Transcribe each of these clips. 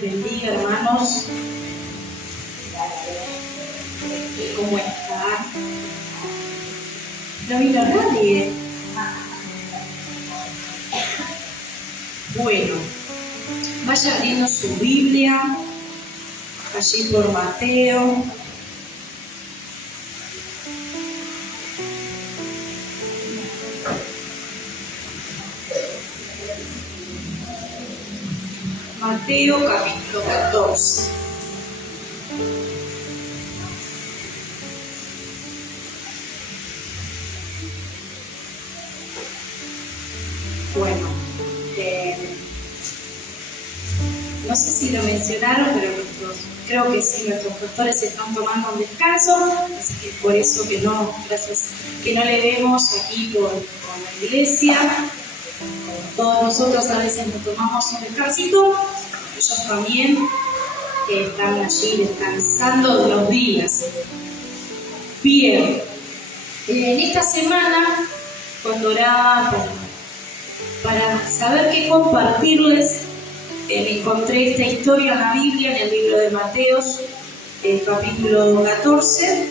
les bendiga, hermanos. ¿Cómo está? ¿No vino nadie? Bueno, vaya abriendo su Biblia, allí por Mateo. Mateo capítulo 14. Bueno, no sé si lo mencionaron, pero creo que sí, nuestros pastores están tomando un descanso, así que por eso que no le vemos aquí con la iglesia. Todos nosotros a veces nos tomamos un descansito, ellos también están allí descansando de los días. Bien, en esta semana, cuando oraba para saber qué compartirles, encontré esta historia en la Biblia, en el libro de Mateo, capítulo 14.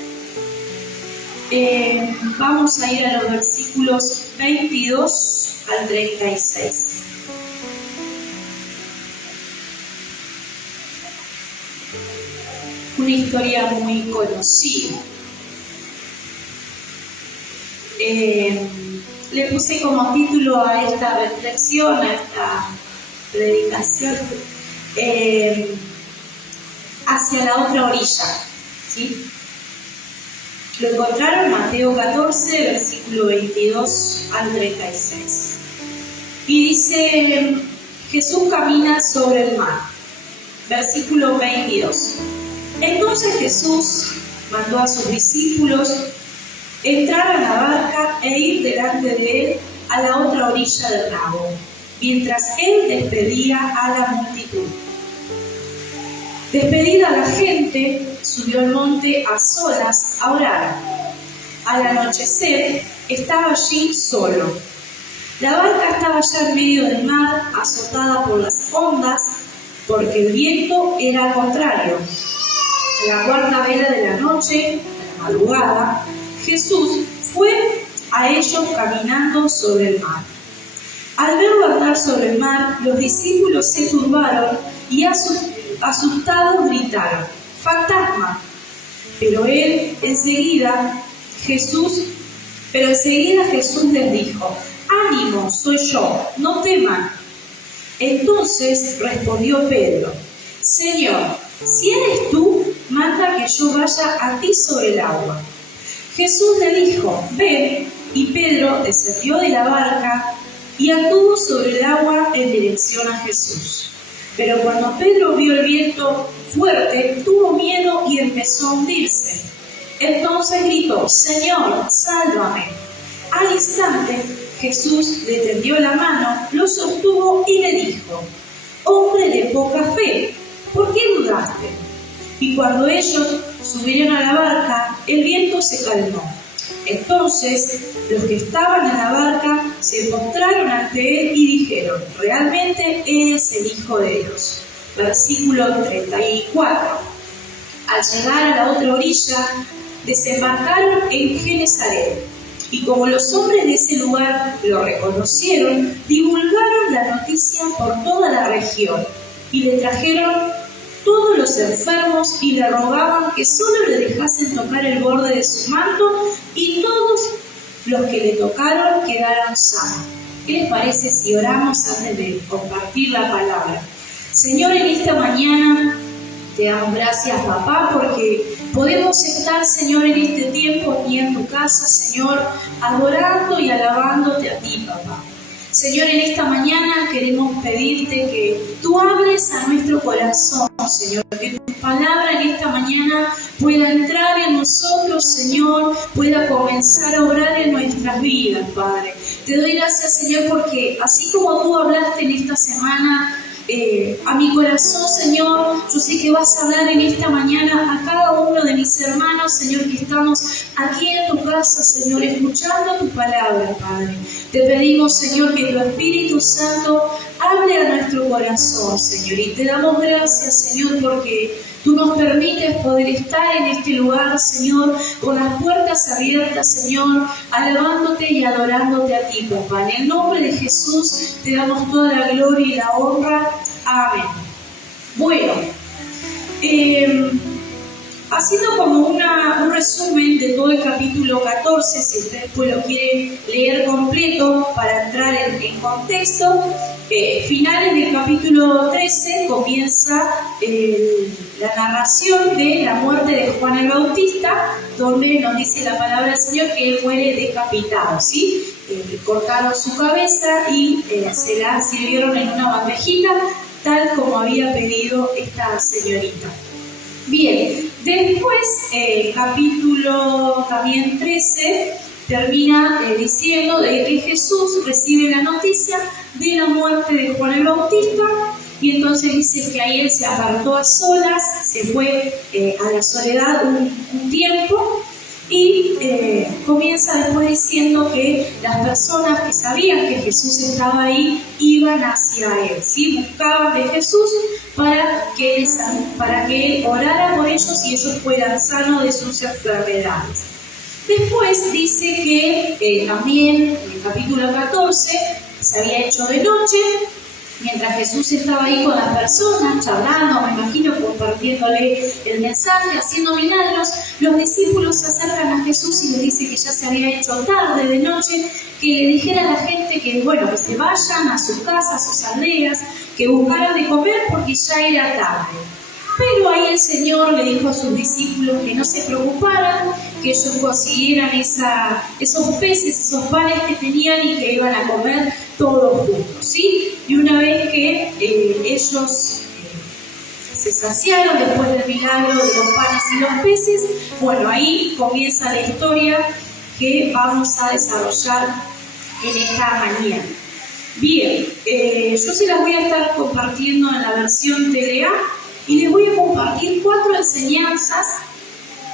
Vamos a ir a los versículos 22 al 36. Una historia muy conocida. Le puse como título a esta reflexión, a esta predicación, hacia la otra orilla, ¿sí? Lo encontraron en Mateo 14, versículo 22 al 36. Y dice, Jesús camina sobre el mar. Versículo 22. Entonces Jesús mandó a sus discípulos entrar a la barca e ir delante de él a la otra orilla del lago, mientras él despedía a la multitud. Despedida la gente, subió al monte a solas a orar. Al anochecer, estaba allí solo. La barca estaba ya en medio del mar, azotada por las ondas, porque el viento era contrario. A la cuarta vela de la noche, a la madrugada, Jesús fue a ellos caminando sobre el mar. Al verlo andar sobre el mar, los discípulos se turbaron y asustados gritaron, ¡fantasma! Pero enseguida Jesús les dijo, ánimo, soy yo, no teman. Entonces respondió Pedro, Señor, si eres tú, manda que yo vaya a ti sobre el agua. Jesús le dijo, ven, y Pedro descendió de la barca y anduvo sobre el agua en dirección a Jesús. Pero cuando Pedro vio el viento fuerte, tuvo miedo y empezó a hundirse. Entonces gritó, Señor, sálvame. Al instante, Jesús le tendió la mano, lo sostuvo y le dijo, hombre de poca fe, ¿por qué dudaste? Y cuando ellos subieron a la barca, el viento se calmó. Entonces, los que estaban en la barca se postraron ante él y dijeron, realmente eres el Hijo de Dios. Versículo 34. Al llegar a la otra orilla, desembarcaron en Genesaret. Y como los hombres de ese lugar lo reconocieron, divulgaron la noticia por toda la región y le trajeron todos los enfermos y le rogaban que solo le dejasen tocar el borde de su manto y todos los que le tocaron quedaron sanos. ¿Qué les parece si oramos antes de compartir la palabra? Señor, en esta mañana te damos gracias, papá, porque podemos estar, Señor, en este tiempo aquí en tu casa, Señor, adorando y alabándote a ti, papá. Señor, en esta mañana queremos pedirte que tú hables a nuestro corazón, Señor, que tu palabra en esta mañana pueda entrar en nosotros, Señor, pueda comenzar a obrar en nuestras vidas, Padre. Te doy gracias, Señor, porque así como tú hablaste en esta semana a mi corazón, Señor, yo sé que vas a hablar en esta mañana a cada uno de mis hermanos, Señor, que estamos aquí en tu casa, Señor, escuchando tu palabra, Padre. Te pedimos, Señor, que tu Espíritu Santo hable a nuestro corazón, Señor. Y te damos gracias, Señor, porque tú nos permites poder estar en este lugar, Señor, con las puertas abiertas, Señor, alabándote y adorándote a ti, papá. En el nombre de Jesús te damos toda la gloria y la honra. Amén. Bueno, haciendo como un resumen de todo el capítulo 14, si usted después lo quiere leer completo para entrar en contexto, finales del capítulo 13 comienza la narración de la muerte de Juan el Bautista, donde nos dice la palabra del Señor que él muere decapitado, ¿sí? Cortaron su cabeza y se la sirvieron en una bandejita, tal como había pedido esta señorita. Bien, después el capítulo también 13 termina diciendo de que Jesús recibe la noticia de la muerte de Juan el Bautista y entonces dice que ahí él se apartó a solas, se fue a la soledad un tiempo y comienza después diciendo que las personas que sabían que Jesús estaba ahí iban hacia él, ¿sí? Buscaban de Jesús para que él orara por ellos y ellos fueran sanos de sus enfermedades. Después dice que también en el capítulo 14 se había hecho de noche, mientras Jesús estaba ahí con las personas, charlando, me imagino, compartiéndole el mensaje, haciendo milagros, los discípulos se acercan a Jesús y le dicen que ya se había hecho tarde de noche, que le dijera a la gente que, bueno, que se vayan a sus casas, a sus aldeas, que buscaran de comer porque ya era tarde. Pero ahí el Señor le dijo a sus discípulos que no se preocuparan, que ellos consiguieran esos peces, esos panes que tenían y que iban a comer todos juntos, ¿sí? Y una vez que ellos se saciaron después del milagro de los panes y los peces, bueno, ahí comienza la historia que vamos a desarrollar en esta mañana. Bien, yo se las voy a estar compartiendo en la versión TDA y les voy a compartir 4 enseñanzas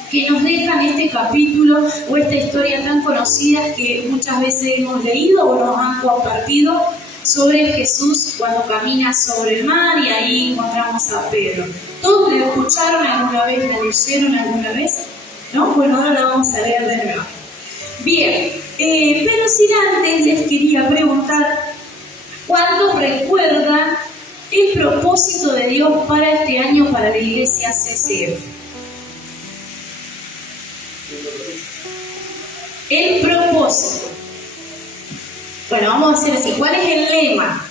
que nos dejan este capítulo o esta historia tan conocida que muchas veces hemos leído o nos han compartido sobre Jesús cuando camina sobre el mar y ahí encontramos a Pedro. ¿Todos la escucharon alguna vez, la leyeron alguna vez? ¿No? Bueno, ahora la vamos a leer de nuevo. Bien, pero sin antes les quería preguntar, ¿cuántos recuerdan el propósito de Dios para este año para la iglesia CCF? El propósito. Bueno, vamos a hacer así. ¿Cuál es el lema?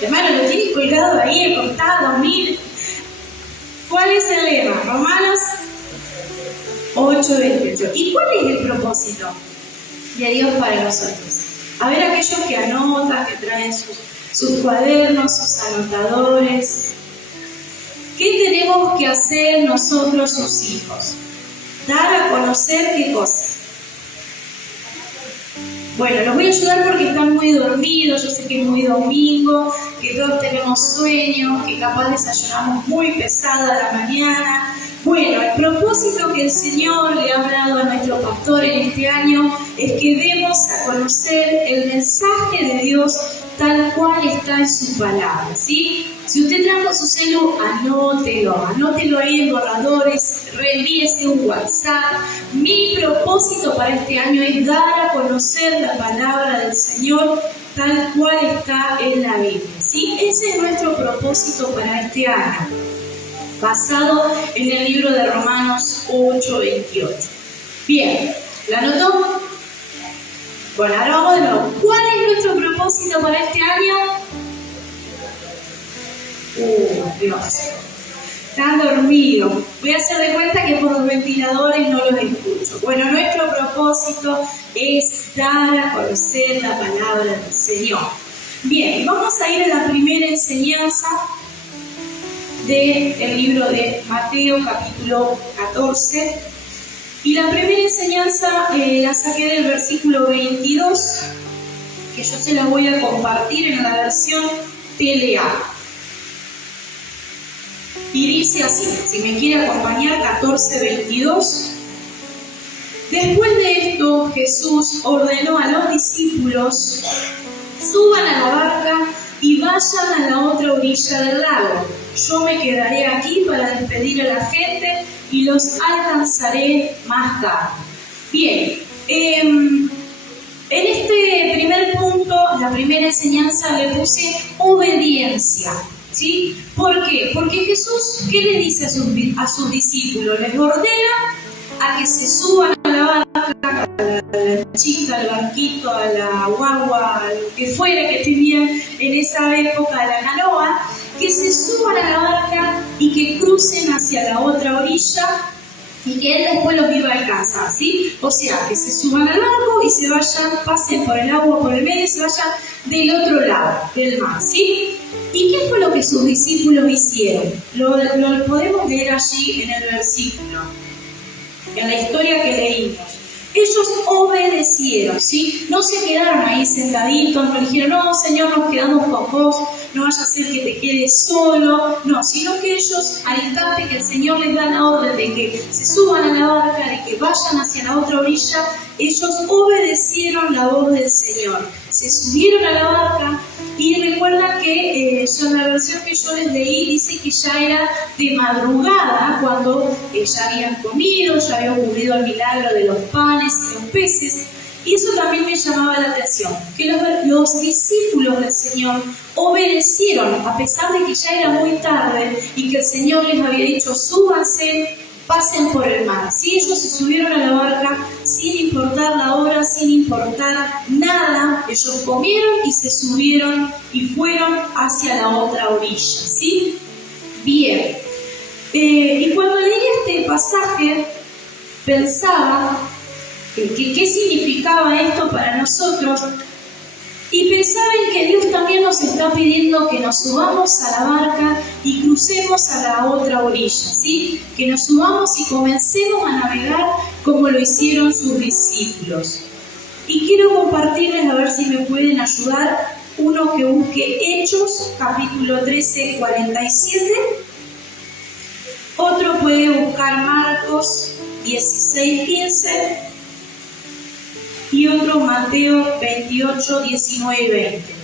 Hermano, lo tienes colgado ahí, el costado, mil. ¿Cuál es el lema? Romanos 8:28. ¿Y cuál es el propósito de Dios para nosotros? A ver, aquellos que anotan, que traen sus cuadernos, sus anotadores. ¿Qué tenemos que hacer nosotros, sus hijos? Dar a conocer qué cosa. Bueno, los voy a ayudar porque están muy dormidos, yo sé que es muy domingo, que todos tenemos sueños, que capaz desayunamos muy pesada a la mañana. Bueno, el propósito que el Señor le ha hablado a nuestro pastor en este año es que demos a conocer el mensaje de Dios tal cual está en su palabra, ¿sí? Si usted trajo su celu, anótelo ahí en borradores, reenvíese un WhatsApp. Mi propósito para este año es dar a conocer la palabra del Señor tal cual está en la Biblia, ¿sí? Ese es nuestro propósito para este año, basado en el libro de Romanos 8:28. Bien, ¿la anotó? Bueno, ahora vamos de nuevo. ¿Cuál es nuestro propósito para este año? Dios. Están dormidos. Voy a hacer de cuenta que por los ventiladores no los escucho. Bueno, nuestro propósito es dar a conocer la palabra del Señor. Bien, vamos a ir a la primera enseñanza del libro de Mateo, capítulo 14. Y la primera enseñanza la saqué del versículo 22, que yo se la voy a compartir en la versión TLA. Y dice así, si me quiere acompañar, 14:22. Después de esto, Jesús ordenó a los discípulos: suban a la barca vayan a la otra orilla del lago. Yo me quedaré aquí para despedir a la gente y los alcanzaré más tarde. Bien, en este primer punto, la primera enseñanza le puse obediencia, ¿sí? ¿Por qué? Porque Jesús, ¿qué le dice a sus discípulos? Les ordena a que se suban a la barca, a la lanchita, al barquito, a la guagua, a lo que fuera que tenían en esa época, a la canoa, que se suban a la barca y que crucen hacia la otra orilla y que Él después los iba a alcanzar, ¿sí? O sea, que se suban al barco y se vayan, pasen por el agua, por el medio y se vayan del otro lado del mar, ¿sí? ¿Y qué fue lo que sus discípulos hicieron? Lo podemos leer allí en el versículo, en la historia que leímos. Ellos obedecieron, ¿sí? No se quedaron ahí sentaditos, no dijeron, no, Señor, nos quedamos con vos, no vaya a ser que te quedes solo, no, sino que ellos, al instante que el Señor les da la orden de que se suban a la barca, de que vayan hacia la otra orilla, ellos obedecieron la voz del Señor, se subieron a la barca. Y recuerda que ya en la versión que yo les leí dice que ya era de madrugada cuando ya habían comido, ya había ocurrido el milagro de los panes y los peces. Y eso también me llamaba la atención, que los discípulos del Señor obedecieron a pesar de que ya era muy tarde y que el Señor les había dicho, súbanse, pasen por el mar. ¿Sí? Ellos se subieron a la barca sin importar la hora, sin importar nada. Ellos comieron y se subieron y fueron hacia la otra orilla. ¿Sí? Bien. Y cuando leí este pasaje, pensaba qué significaba esto para nosotros. Y pensaba en que Dios también nos está pidiendo que nos subamos a la barca y crucemos a la otra orilla, ¿sí? Que nos subamos y comencemos a navegar como lo hicieron sus discípulos. Y quiero compartirles, a ver si me pueden ayudar, uno que busque Hechos, capítulo 13, 47. Otro puede buscar Marcos 16, 15. Y otro Mateo 28, 19 y 20.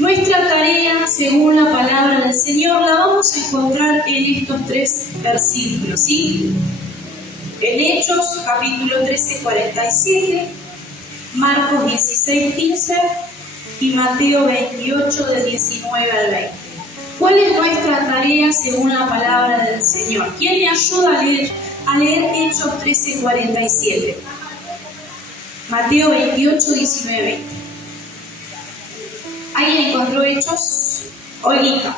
Nuestra tarea, según la palabra del Señor, la vamos a encontrar en estos tres versículos, ¿sí? En Hechos, capítulo 13, 47, Marcos 16, 15 y Mateo 28, de 19 al 20. ¿Cuál es nuestra tarea según la palabra del Señor? ¿Quién me ayuda a leer Hechos 13, 47? Mateo 28, 19, 20. ¿Alguien encontró Hechos? Olita.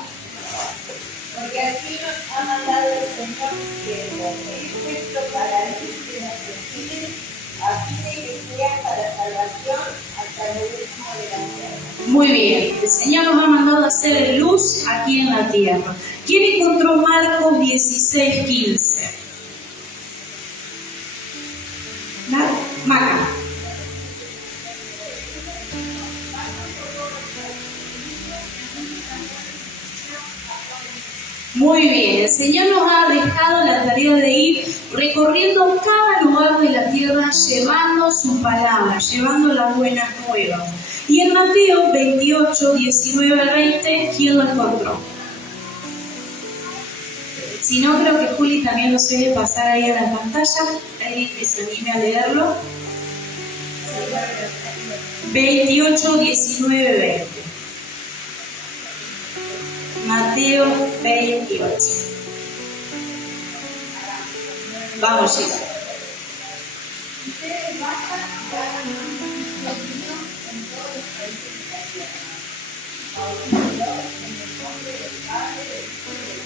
Porque así nos ha mandado el Señor diciendo, es puesto para luz de los gentiles, a fin de que sea para salvación hasta lo último de la tierra. Muy bien, el Señor nos ha mandado a hacer luz aquí en la tierra. ¿Quién encontró Marcos 16, 15? Maca. Muy bien, el Señor nos ha dejado la tarea de ir recorriendo cada lugar de la tierra llevando su palabra, llevando las buenas nuevas. Y en Mateo 28, 19 al 20, ¿quién lo encontró? Si no, creo que Juli también lo suele pasar ahí en la pantalla. Alguien que se anime a leerlo. 28, 19, 20. Mateo 28. Vamos, Gis. Ustedes vayan y hagan discípulos míos en todos los países de la tierra, bautizándolos en el nombre del Padre, del Hijo y del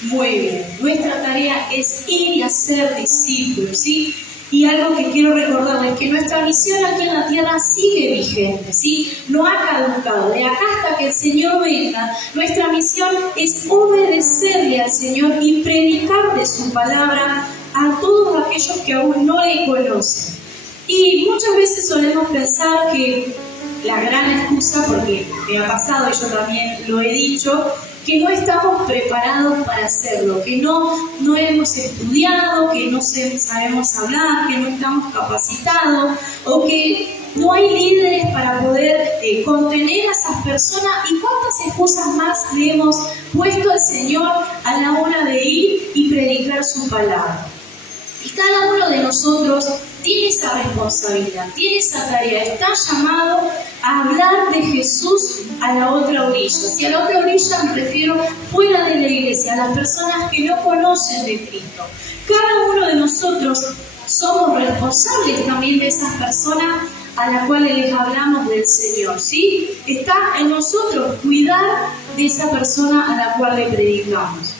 Espíritu. Muy bien. Nuestra tarea es ir y hacer discípulos, ¿sí? Y algo que quiero recordarles, que nuestra misión aquí en la tierra sigue vigente, ¿sí? No ha caducado. De acá hasta que el Señor venga, nuestra misión es obedecerle al Señor y predicar de su palabra a todos aquellos que aún no le conocen. Y muchas veces solemos pensar que la gran excusa, porque me ha pasado y yo también lo he dicho, que no estamos preparados para hacerlo, que no hemos estudiado, que no sabemos hablar, que no estamos capacitados, o que no hay líderes para poder contener a esas personas. ¿Y cuántas excusas más le hemos puesto al Señor a la hora de ir y predicar su palabra? Y cada uno de nosotros tiene esa responsabilidad, tiene esa tarea, está llamado a hablar de Jesús a la otra orilla. Si a la otra orilla me refiero fuera de la iglesia, a las personas que no conocen de Cristo. Cada uno de nosotros somos responsables también de esas personas a las cuales les hablamos del Señor, ¿sí? Está en nosotros cuidar de esa persona a la cual le predicamos.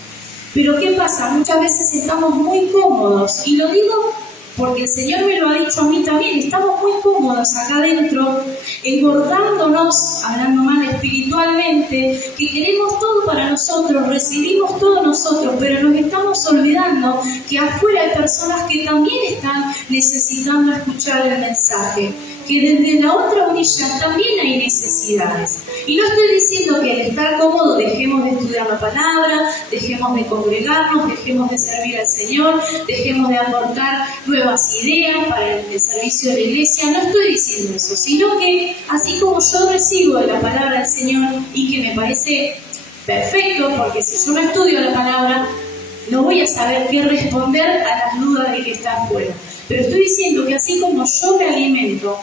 Pero ¿qué pasa? Muchas veces estamos muy cómodos, y lo digo porque el Señor me lo ha dicho a mí también, estamos muy cómodos acá adentro, engordándonos, hablando mal espiritualmente, que queremos todo para nosotros, recibimos todo nosotros, pero nos estamos olvidando que afuera hay personas que también están necesitando escuchar el mensaje, que desde la otra orilla también hay necesidades. Y no estoy diciendo que al estar cómodo dejemos de estudiar la palabra, dejemos de congregarnos, dejemos de servir al Señor, dejemos de aportar nuevas ideas para el servicio de la iglesia. No estoy diciendo eso, sino que así como yo recibo de la palabra del Señor y que me parece perfecto, porque si yo no estudio la palabra, no voy a saber qué responder a las dudas de que está afuera. Pero estoy diciendo que así como yo me alimento,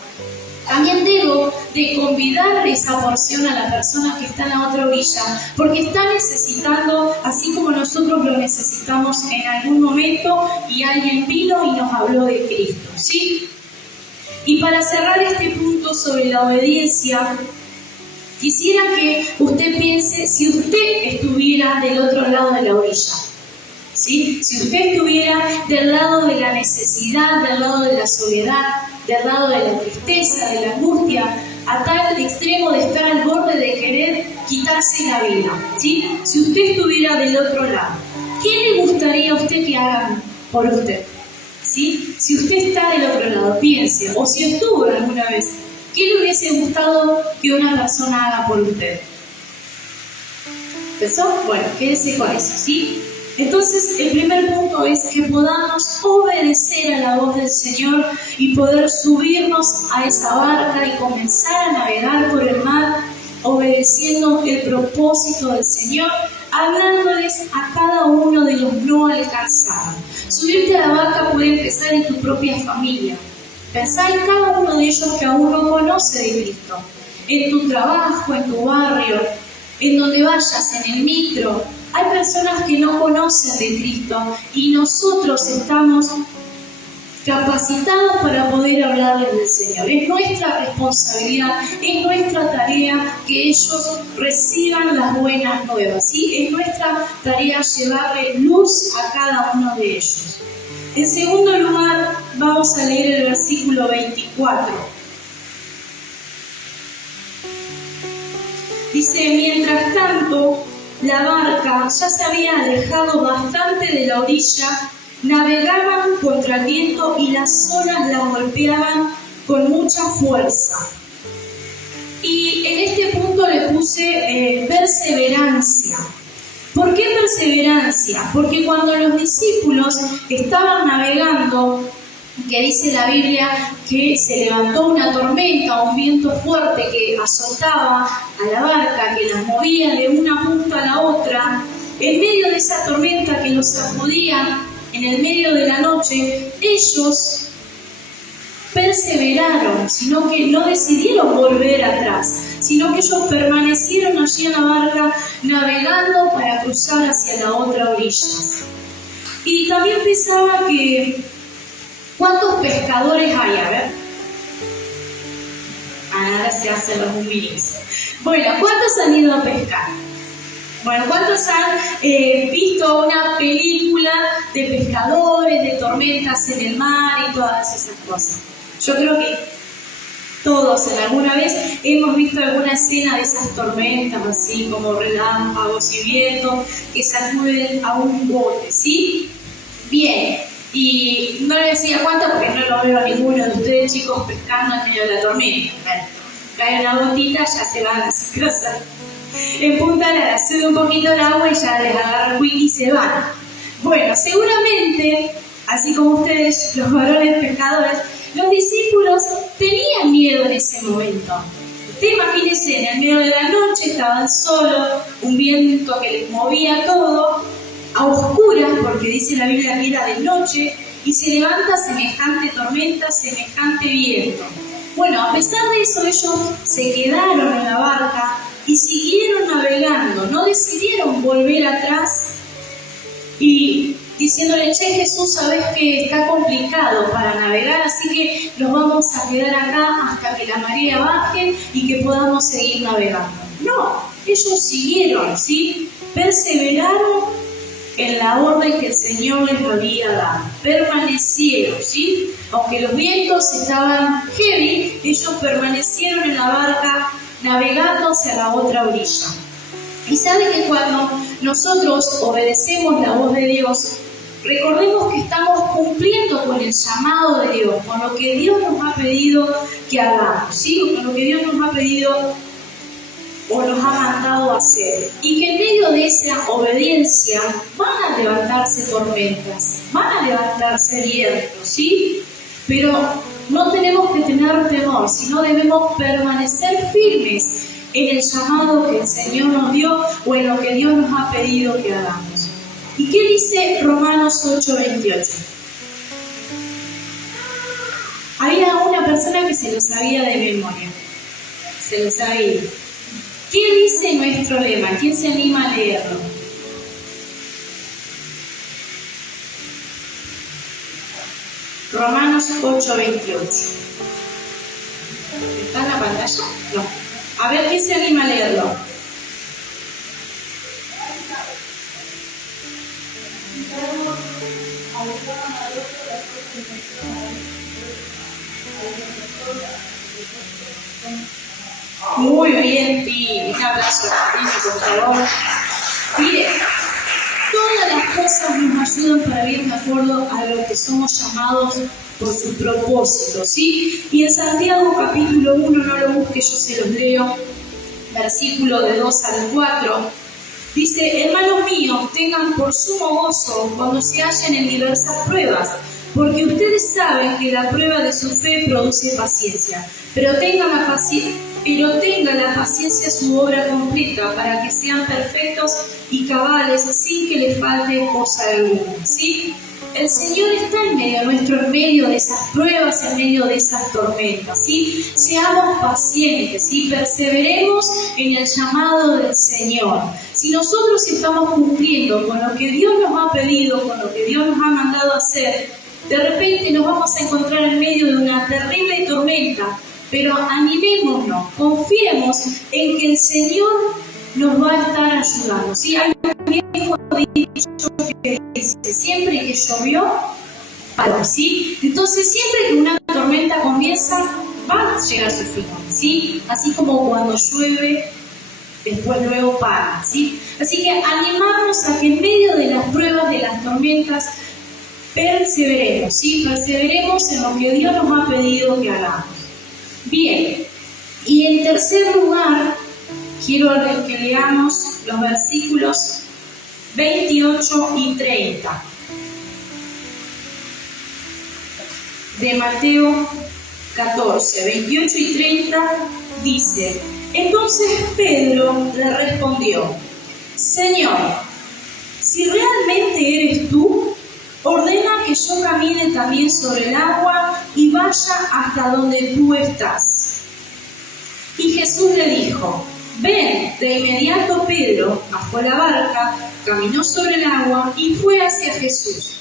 también debo de convidar esa porción a la persona que está en la otra orilla, porque está necesitando, así como nosotros lo necesitamos en algún momento, y alguien vino y nos habló de Cristo, ¿sí? Y para cerrar este punto sobre la obediencia, quisiera que usted piense si usted estuviera del otro lado de la orilla. ¿Sí? Si usted estuviera del lado de la necesidad, del lado de la soledad, del lado de la tristeza, de la angustia, a tal extremo de estar al borde de querer quitarse la vida, ¿sí? Si usted estuviera del otro lado, ¿qué le gustaría a usted que hagan por usted? ¿Sí? Si usted está del otro lado, piense, o si estuvo alguna vez, ¿qué le hubiese gustado que una persona haga por usted? ¿Pensó? Bueno, quédese con eso, ¿sí? Entonces, el primer punto es que podamos obedecer a la voz del Señor y poder subirnos a esa barca y comenzar a navegar por el mar, obedeciendo el propósito del Señor, hablándoles a cada uno de los no alcanzados. Subirte a la barca puede empezar en tu propia familia. Pensá en cada uno de ellos que aún no conoce de Cristo, en tu trabajo, en tu barrio, en donde vayas, en el micro. Hay personas que no conocen de Cristo y nosotros estamos capacitados para poder hablarles del Señor. Es nuestra responsabilidad, es nuestra tarea que ellos reciban las buenas nuevas, ¿sí? Es nuestra tarea llevarle luz a cada uno de ellos. En segundo lugar, vamos a leer el versículo 24. Dice: mientras tanto, la barca ya se había alejado bastante de la orilla, navegaban contra el viento y las olas la golpeaban con mucha fuerza. Y en este punto le puse perseverancia. ¿Por qué perseverancia? Porque cuando los discípulos estaban navegando, que dice la Biblia que se levantó una tormenta, un viento fuerte que azotaba a la barca, que las movía de una punta a la otra, en medio de esa tormenta que los sacudía en el medio de la noche, ellos perseveraron, sino que no decidieron volver atrás, sino que ellos permanecieron allí en la barca navegando para cruzar hacia la otra orilla. Y también pensaba que ¿cuántos pescadores hay? A ver. Ahora se hacen los humildes. Bueno, ¿cuántos han ido a pescar? Bueno, ¿cuántos han visto una película de pescadores, de tormentas en el mar y todas esas cosas? Yo creo que todos en alguna vez hemos visto alguna escena de esas tormentas, así como relámpagos y vientos que sacuden a un bote, ¿sí? Bien. Y no le decía cuánto porque no lo veo a ninguno de ustedes, chicos, pescando en medio de la tormenta. Bueno, cae una gotita, ya se van a su casa. En Punta Lara sube un poquito el agua y ya les agarra el wiki y se van. Bueno, seguramente, así como ustedes, los varones pescadores, los discípulos tenían miedo en ese momento. Usted imagínese, en el medio de la noche estaban solos, un viento que les movía todo, a oscuras, porque dice la Biblia que era de noche, y se levanta semejante tormenta, semejante viento. Bueno, a pesar de eso, ellos se quedaron en la barca y siguieron navegando, no decidieron volver atrás y diciéndole, che, Jesús, sabes que está complicado para navegar, así que nos vamos a quedar acá hasta que la marea baje y que podamos seguir navegando. No, ellos siguieron, ¿sí? Perseveraron en la orden que el Señor les había dado. Permanecieron, ¿sí? Aunque los vientos estaban heavy, ellos permanecieron en la barca navegando hacia la otra orilla. Y sabe que cuando nosotros obedecemos la voz de Dios, recordemos que estamos cumpliendo con el llamado de Dios, con lo que Dios nos ha pedido que hagamos, ¿sí? Con lo que Dios nos ha pedido o nos ha mandado a hacer. Y que en medio de esa obediencia van a levantarse tormentas, van a levantarse vientos, ¿sí? Pero no tenemos que tener temor, sino debemos permanecer firmes en el llamado que el Señor nos dio o en lo que Dios nos ha pedido que hagamos. ¿Y qué dice Romanos 8:28? Había una persona que se lo sabía de memoria, se lo sabía. ¿Qué dice nuestro lema? ¿Quién se anima a leerlo? Romanos 8:28. ¿Está en la pantalla? No. A ver, ¿quién se anima a leerlo? Muy bien, Pi. Un abrazo a ti, por favor. Mire, todas las cosas nos ayudan para vivir de acuerdo a lo que somos llamados por su propósito, ¿sí? Y en Santiago capítulo 1, no lo busque, yo se los leo, versículo de 2 al 4, dice, hermanos míos, tengan por sumo gozo cuando se hallen en diversas pruebas, porque ustedes saben que la prueba de su fe produce paciencia, pero tengan la paciencia su obra completa, para que sean perfectos y cabales, sin que les falte cosa alguna, ¿sí? El Señor está en medio nuestro, en medio de esas pruebas, en medio de esas tormentas, ¿sí? Seamos pacientes, ¿sí? Perseveremos en el llamado del Señor. Si nosotros estamos cumpliendo con lo que Dios nos ha pedido, con lo que Dios nos ha mandado a hacer, de repente nos vamos a encontrar en medio de una terrible tormenta, pero animémonos, confiemos en que el Señor nos va a estar ayudando, ¿sí? Hay un viejo dicho que dice, siempre que llovió, paró, ¿sí? Entonces, siempre que una tormenta comienza, va a llegar a su fin, ¿sí? Así como cuando llueve, después luego para, ¿sí? Así que animarnos a que en medio de las pruebas, de las tormentas, perseveremos, ¿sí? Perseveremos en lo que Dios nos ha pedido que hagamos. Bien, y en tercer lugar, quiero que leamos los versículos 28 y 30 de Mateo 14, 28 y 30 dice, entonces Pedro le respondió, Señor, si realmente eres tú, ordena que yo camine también sobre el agua y vaya hasta donde tú estás. Y Jesús le dijo, ven. De inmediato Pedro bajó la barca, caminó sobre el agua y fue hacia Jesús.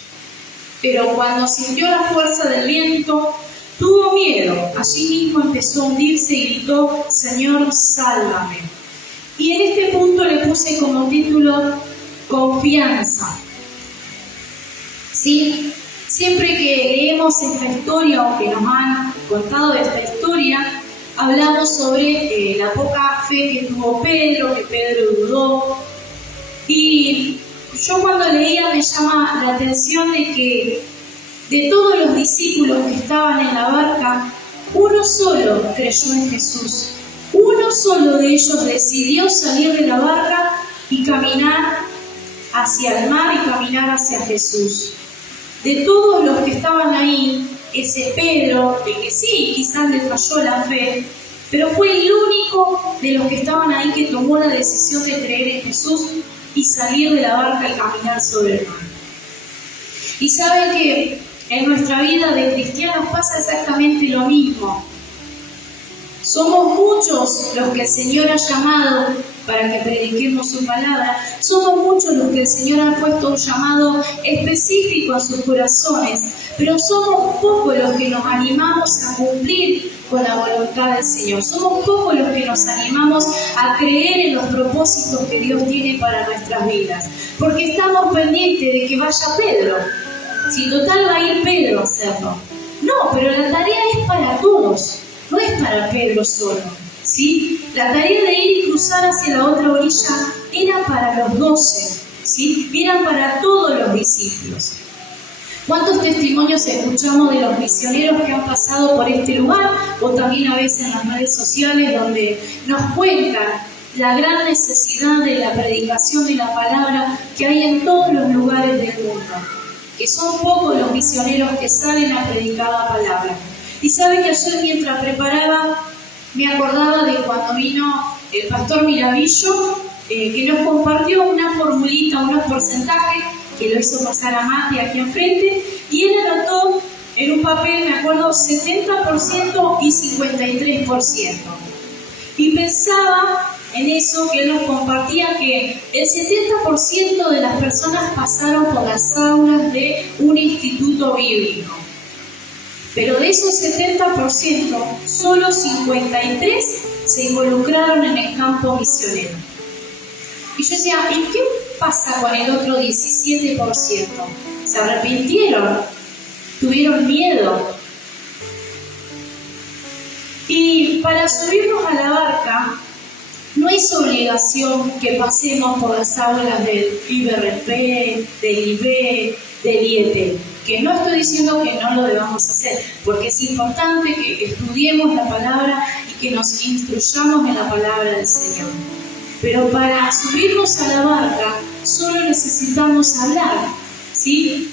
Pero cuando sintió la fuerza del viento, tuvo miedo. Allí mismo empezó a hundirse y gritó, Señor, sálvame. Y en este punto le puse como título, confianza. ¿Sí? Siempre que leemos esta historia o que nos han contado de esta historia, hablamos sobre la poca fe que tuvo Pedro, que Pedro dudó. Y yo cuando leía me llama la atención de que de todos los discípulos que estaban en la barca, uno solo creyó en Jesús. Uno solo de ellos decidió salir de la barca y caminar hacia el mar y caminar hacia Jesús. De todos los que estaban ahí, ese Pedro, el que sí, quizás le falló la fe, pero fue el único de los que estaban ahí que tomó la decisión de creer en Jesús y salir de la barca y caminar sobre el mar. Y saben que en nuestra vida de cristianos pasa exactamente lo mismo. Somos muchos los que el Señor ha llamado para que prediquemos su palabra. Somos muchos los que el Señor ha puesto un llamado específico a sus corazones, pero somos pocos los que nos animamos a cumplir con la voluntad del Señor. Somos pocos los que nos animamos a creer en los propósitos que Dios tiene para nuestras vidas, porque estamos pendientes de que vaya Pedro. Si total va a ir Pedro a hacerlo. No, pero la tarea es para todos. No es para Pedro solo, ¿sí? La tarea de ir y cruzar hacia la otra orilla era para los 12, ¿sí? Era para todos los discípulos. ¿Cuántos testimonios escuchamos de los misioneros que han pasado por este lugar? O también a veces en las redes sociales donde nos cuentan la gran necesidad de la predicación de la palabra que hay en todos los lugares del mundo. Que son pocos los misioneros que salen a predicar la palabra. Y sabe que ayer mientras preparaba me acordaba de cuando vino el pastor Miravillo, que nos compartió una formulita, unos porcentajes, que lo hizo pasar a Mati aquí enfrente, y él anotó en un papel, me acuerdo, 70% y 53%. Y pensaba en eso que él nos compartía, que el 70% de las personas pasaron por las aulas de un instituto bíblico. Pero de esos 70%, solo 53 se involucraron en el campo misionero. Y yo decía, ¿y qué pasa con el otro 17%? ¿Se arrepintieron? ¿Tuvieron miedo? Y para subirnos a la barca, no es obligación que pasemos por las aulas del IBRP, del IB, del IET, que no estoy diciendo que no lo debamos hacer, porque es importante que estudiemos la palabra y que nos instruyamos en la palabra del Señor. Pero para subirnos a la barca solo necesitamos hablar, ¿sí?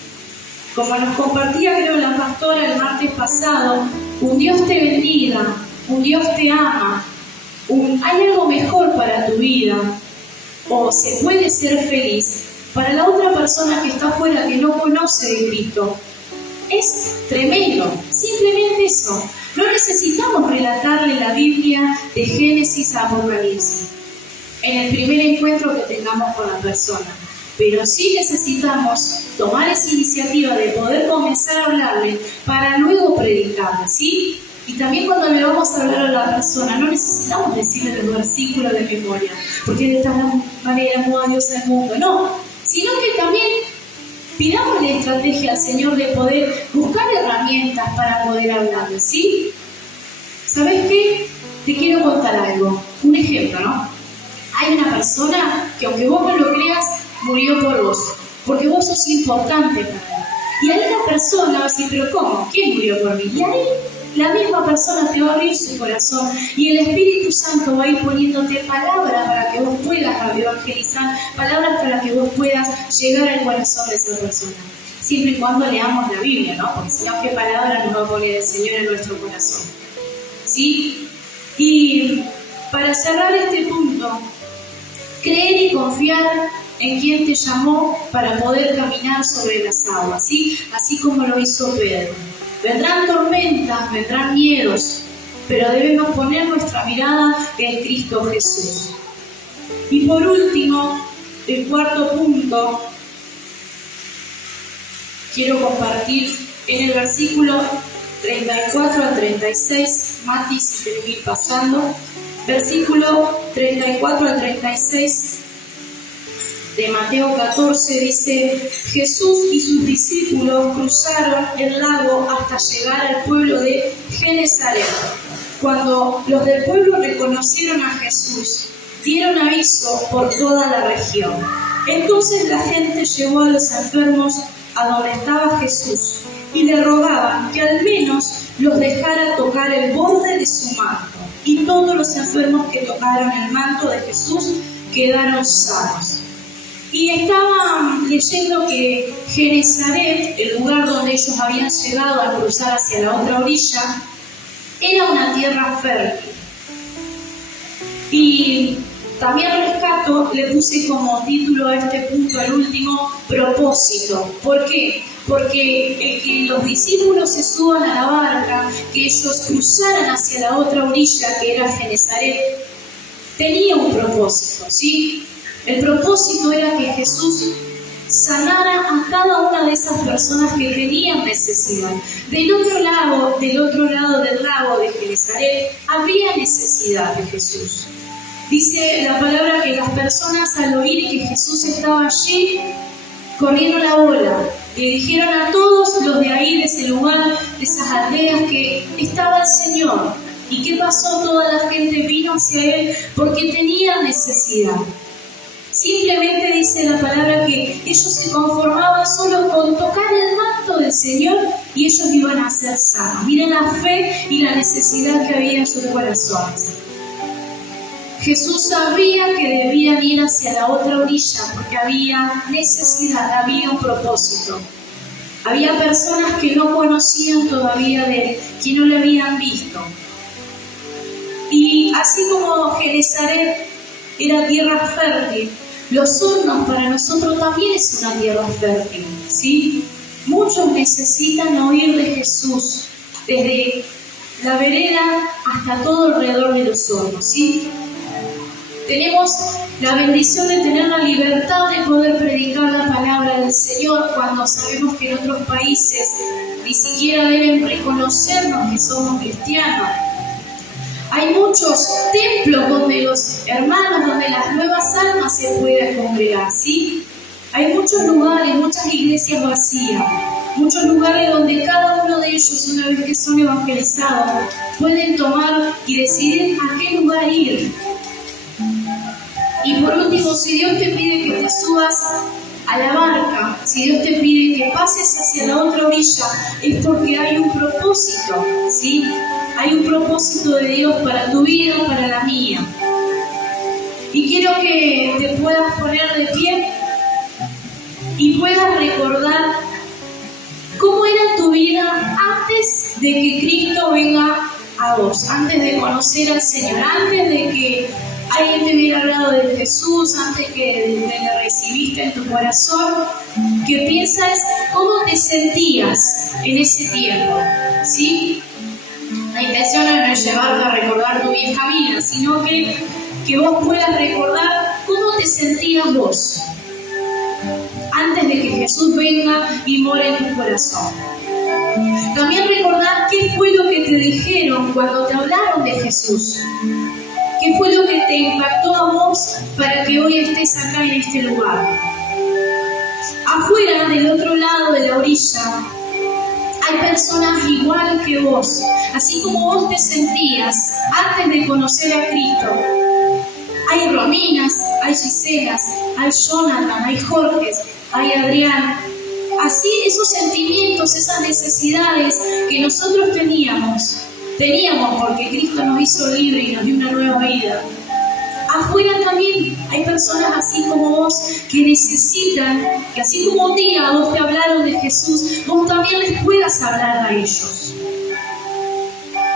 Como nos compartía creo la pastora el martes pasado, un Dios te bendiga, un Dios te ama, hay algo mejor para tu vida, o se puede ser feliz. Para la otra persona que está afuera, que no conoce de Cristo, es tremendo, simplemente eso. No necesitamos relatarle la Biblia de Génesis a Apocalipsis en el primer encuentro que tengamos con la persona, pero sí necesitamos tomar esa iniciativa de poder comenzar a hablarle para luego predicarle, ¿sí? Y también cuando le vamos a hablar a la persona, no necesitamos decirle los versículos de memoria, porque de esta manera amó a Dios al mundo, no, sino que también pidámosle estrategia al Señor de poder buscar herramientas para poder hablarle, ¿sí? ¿Sabes qué? Te quiero contar algo, un ejemplo, ¿no? Hay una persona que aunque vos no lo creas, murió por vos, porque vos sos importante para él. Y hay una persona va a decir, pero ¿cómo? ¿Quién murió por mí? Y ahí la misma persona te va a abrir su corazón y el Espíritu Santo va a ir poniéndote palabras para que vos puedas evangelizar, palabras para que vos puedas llegar al corazón de esa persona. Siempre y cuando leamos la Biblia, ¿no? Porque si no, ¿qué palabra nos va a poner el Señor en nuestro corazón? ¿Sí? Y para cerrar este punto, creer y confiar en quien te llamó para poder caminar sobre las aguas, ¿sí? Así como lo hizo Pedro. Vendrán tormentas, vendrán miedos, pero debemos poner nuestra mirada en Cristo Jesús. Y por último, el cuarto punto, quiero compartir en el versículo 34 al 36, Mati, si querés ir pasando, versículo 34 al 36 de Mateo 14 dice: Jesús y sus discípulos cruzaron el lago hasta llegar al pueblo de Genesaret. Cuando los del pueblo reconocieron a Jesús, dieron aviso por toda la región. Entonces la gente llevó a los enfermos a donde estaba Jesús y le rogaban que al menos los dejara tocar el borde de su manto. Y todos los enfermos que tocaron el manto de Jesús quedaron sanos. Y estaban leyendo que Genesaret, el lugar donde ellos habían llegado a cruzar hacia la otra orilla, era una tierra fértil. Y también rescato, le puse como título a este punto, el último, propósito. ¿Por qué? Porque el que los discípulos se suban a la barca, que ellos cruzaran hacia la otra orilla, que era Genesaret, tenía un propósito, ¿sí? El propósito era que Jesús sanara a cada una de esas personas que tenían necesidad. Del otro lado del lago de Genesaret había necesidad de Jesús. Dice la palabra que las personas al oír que Jesús estaba allí, corrieron la bola. Le dijeron a todos los de ahí, de ese lugar, de esas aldeas, que estaba el Señor. ¿Y qué pasó? Toda la gente vino hacia Él porque tenía necesidad. Simplemente dice la palabra que ellos se conformaban solo con tocar el manto del Señor y ellos iban a ser sanos. Miren la fe y la necesidad que había en sus corazones. Jesús sabía que debían ir hacia la otra orilla porque había necesidad, había un propósito. Había personas que no conocían todavía de Él, que no le habían visto. Y así como Genesaret era tierra fértil, los hornos para nosotros también es una tierra fértil, ¿sí? Muchos necesitan oír de Jesús, desde la vereda hasta todo alrededor de los hornos, ¿sí? Tenemos la bendición de tener la libertad de poder predicar la palabra del Señor cuando sabemos que en otros países ni siquiera deben reconocernos que somos cristianos. Hay muchos templos donde los hermanos, donde las nuevas almas se pueden congregar, ¿sí? Hay muchos lugares, muchas iglesias vacías, muchos lugares donde cada uno de ellos, una vez que son evangelizados, pueden tomar y decidir a qué lugar ir. Y por último, si Dios te pide que te subas a la barca, si Dios te pide que pases hacia la otra orilla, es porque hay un propósito, ¿sí? Hay un propósito de Dios para tu vida, para la mía. Y quiero que te puedas poner de pie y puedas recordar cómo era tu vida antes de que Cristo venga a vos, antes de conocer al Señor, antes de que alguien te hubiera hablado de Jesús, antes que le recibiste en tu corazón, que pienses cómo te sentías en ese tiempo, ¿sí? La intención no es llevarte a recordar tu vieja vida, sino que vos puedas recordar cómo te sentías vos antes de que Jesús venga y more en tu corazón. También recordar qué fue lo que te dijeron cuando te hablaron de Jesús. ¿Qué fue lo que te impactó a vos para que hoy estés acá en este lugar? Afuera, del otro lado de la orilla, hay personas igual que vos, así como vos te sentías antes de conocer a Cristo. Hay Rominas, hay Giselas, hay Jonathan, hay Jorges, hay Adrián. Así esos sentimientos, esas necesidades que nosotros teníamos porque Cristo nos hizo libre y nos dio una nueva vida. Afuera también hay personas así como vos que necesitan que así como un día vos te hablaron de Jesús, vos también les puedas hablar a ellos.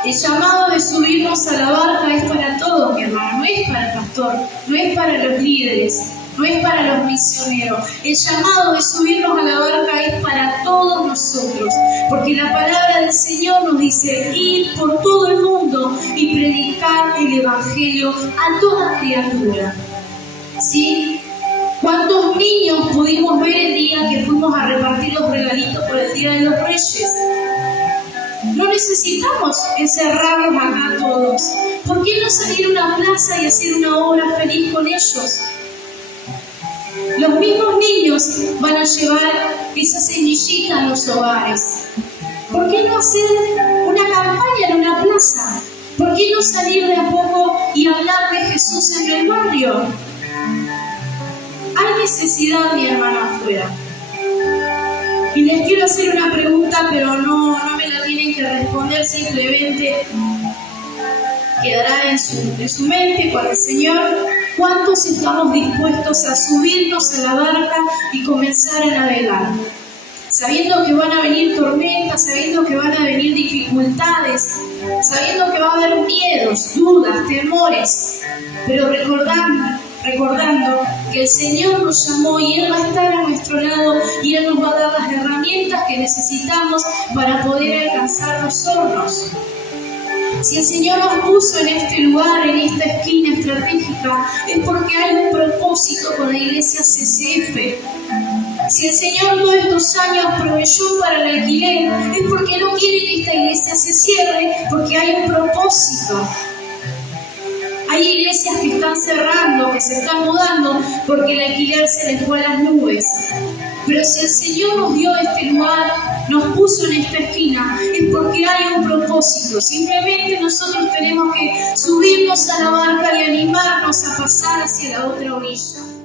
El llamado de subirnos a la barca es para todos, mi hermano, no es para el pastor, no es para los líderes, no es para los misioneros. El llamado de subirnos a la barca es para todos nosotros, porque la palabra del Señor nos dice: ir por todo el mundo y predicar el Evangelio a toda criatura. ¿Sí? ¿Cuántos niños pudimos ver el día que fuimos a repartir los regalitos por el Día de los Reyes? No necesitamos encerrarnos acá todos. ¿Por qué no salir a una plaza y hacer una obra feliz con ellos? Los mismos niños van a llevar esa semillita a los hogares. ¿Por qué no hacer una campaña en una plaza? ¿Por qué no salir de a poco y hablar de Jesús en el barrio? Hay necesidad, mi hermana, afuera. Y les quiero hacer una pregunta, pero no me la tienen que responder, simplemente Quedará en su mente con el Señor cuántos estamos dispuestos a subirnos a la barca y comenzar a navegar. Sabiendo que van a venir tormentas, sabiendo que van a venir dificultades, sabiendo que va a haber miedos, dudas, temores, pero recordando que el Señor nos llamó y Él va a estar a nuestro lado y Él nos va a dar las herramientas que necesitamos para poder alcanzar los hornos. Si el Señor nos puso en este lugar, en esta esquina estratégica, es porque hay un propósito con la iglesia CCF. Si el Señor todos estos años proveyó para el alquiler, es porque no quiere que esta iglesia se cierre, porque hay un propósito. Hay iglesias que están cerrando, que se están mudando, porque el alquiler se les fue a las nubes. Pero si el Señor nos dio este lugar, nos puso en esta esquina, es porque hay un propósito. Simplemente nosotros tenemos que subirnos a la barca y animarnos a pasar hacia la otra orilla.